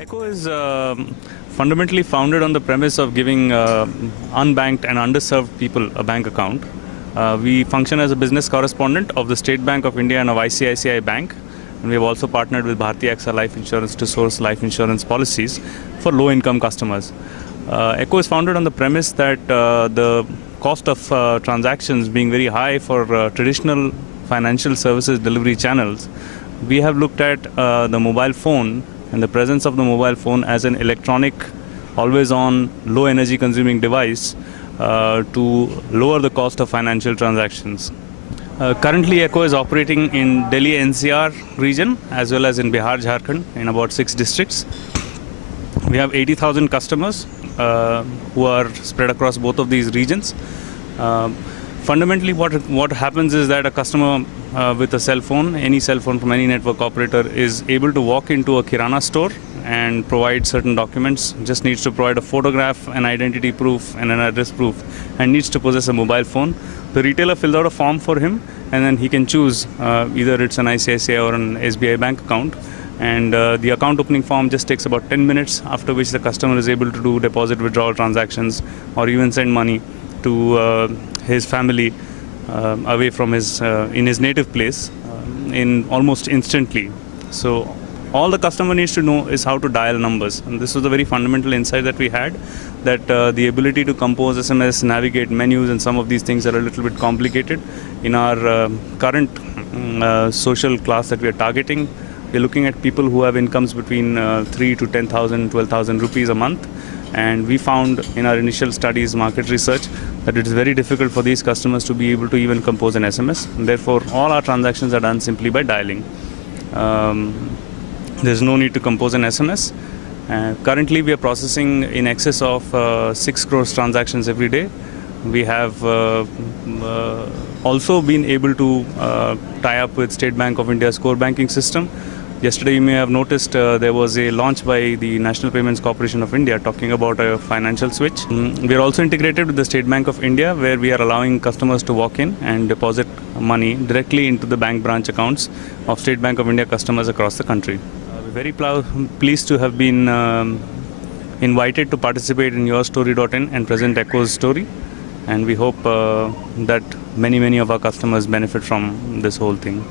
Echo is fundamentally founded on the premise of giving unbanked and underserved people a bank account. We function as a business correspondent of the State Bank of India and of ICICI Bank. And we have also partnered with Bharti AXA Life Insurance to source life insurance policies for low-income customers. Echo is founded on the premise that the cost of transactions being very high for traditional financial services delivery channels, we have looked at the mobile phone and the presence of the mobile phone as an electronic, always-on, low-energy consuming device to lower the cost of financial transactions. Currently, Echo is operating in Delhi NCR region as well as in Bihar, Jharkhand in about 6 districts. We have 80,000 customers who are spread across both of these regions. Fundamentally, what happens is that a customer with a cell phone, any cell phone from any network operator, is able to walk into a Kirana store and provide certain documents, just needs to provide a photograph, an identity proof and an address proof, and needs to possess a mobile phone. The retailer fills out a form for him, and then he can choose either it's an ICICI or an SBI bank account. And the account opening form just takes about 10 minutes, after which the customer is able to do deposit withdrawal transactions or even send money to his family away from in his native place in almost instantly. So all the customer needs to know is how to dial numbers, and this was a very fundamental insight that we had, that the ability to compose SMS, navigate menus, and some of these things are a little bit complicated. In our current social class that we are targeting, we're looking at people who have incomes between 3 to 10,000, 12,000 rupees a month. And we found in our initial studies, market research, that it is very difficult for these customers to be able to even compose an SMS. And therefore, all our transactions are done simply by dialing. There's no need to compose an SMS. Currently, we are processing in excess of 6 crores transactions every day. We have also been able to tie up with State Bank of India's core banking system. Yesterday, you may have noticed there was a launch by the National Payments Corporation of India talking about a financial switch. We are also integrated with the State Bank of India, where we are allowing customers to walk in and deposit money directly into the bank branch accounts of State Bank of India customers across the country. We're very pleased to have been invited to participate in YourStory.in and present Echo's story. And we hope that many of our customers benefit from this whole thing.